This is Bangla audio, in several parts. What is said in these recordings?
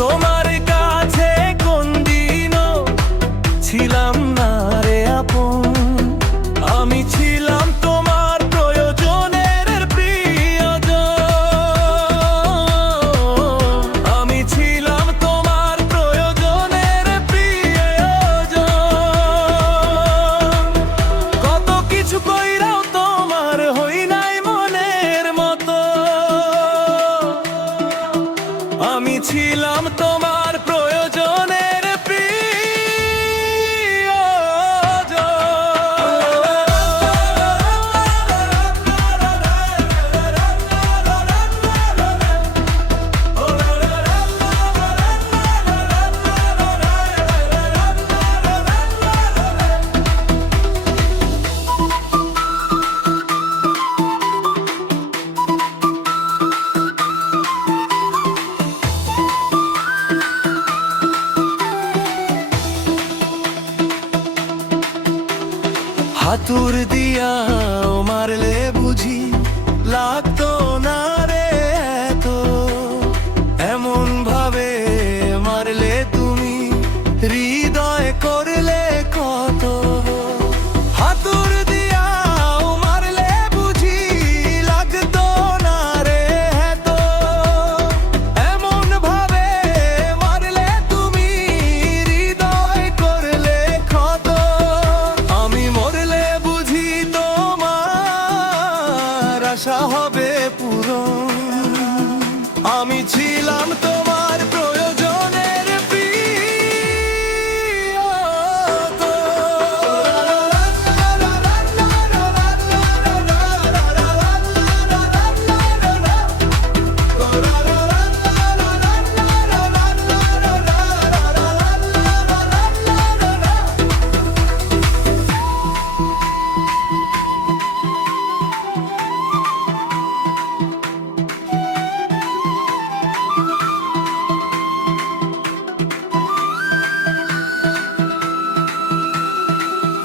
তোমার কাছে কোন দিনও ছিলাম না রে আপন, আমি ছিলাম তোমার প্রয়োজনের প্রিয়জন, আমি ছিলাম তোমার প্রয়োজনের প্রিয়জন। কত কিছু কইরাও তোমার হই নাই মনের মতো, আমি ছিলাম তোমার প্রয়োজনের হাতুর দিয়া মারলে বুঝি লাগতো না রে এতো, এমন ভাবে মারলে তুমি হৃদয় করলে কত। হাতুর দিয়া মারলে বুঝি লাগতো না রে এতো, এমন ভাবে মারলে তুমি হৃদয় করলে কত। আমি মরলে বুঝি তোমার আশা হবে পূরণ, আমি ছিলাম তোমার প্রয়োজনের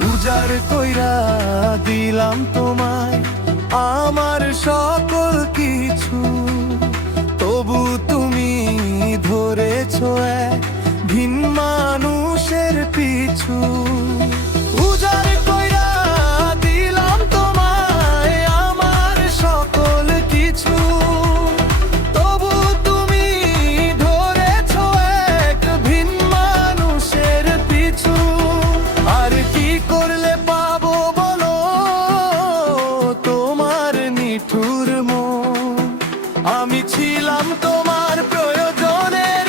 উজাড় কইরা দিলাম তোমায় আমার সকল কিছু, তবু তুমি ধরেছো এক ভিন মানুষের পিছু। উজাড় কইরা দিলাম তোমায় আমার সকল কিছু, তবু তুমি ধরেছো এক ভিন মানুষের পিছু। আর কি করলে পাবো বলো তোমার নিঠুর মন, আমি ছিলাম তোমার প্রয়োজনের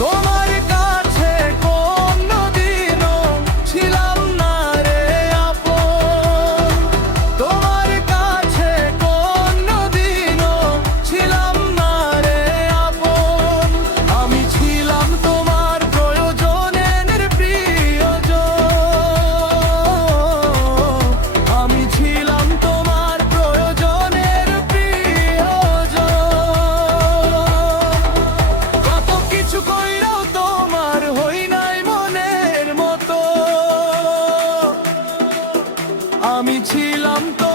তোমার কাছে কোনদিনও ছিলাম না রে আপন, তোমার কাছে কোনদিনও ছিলাম না রে আপন, আমি ছিলাম তোমার প্রয়োজনের প্রিয়জন, আমি ছিলাম তোমার প্রয়োজনের প্রিয়জন। কত কিছু কইরাও তোমার হই নাই মনের মতো, আমি ছিলাম তো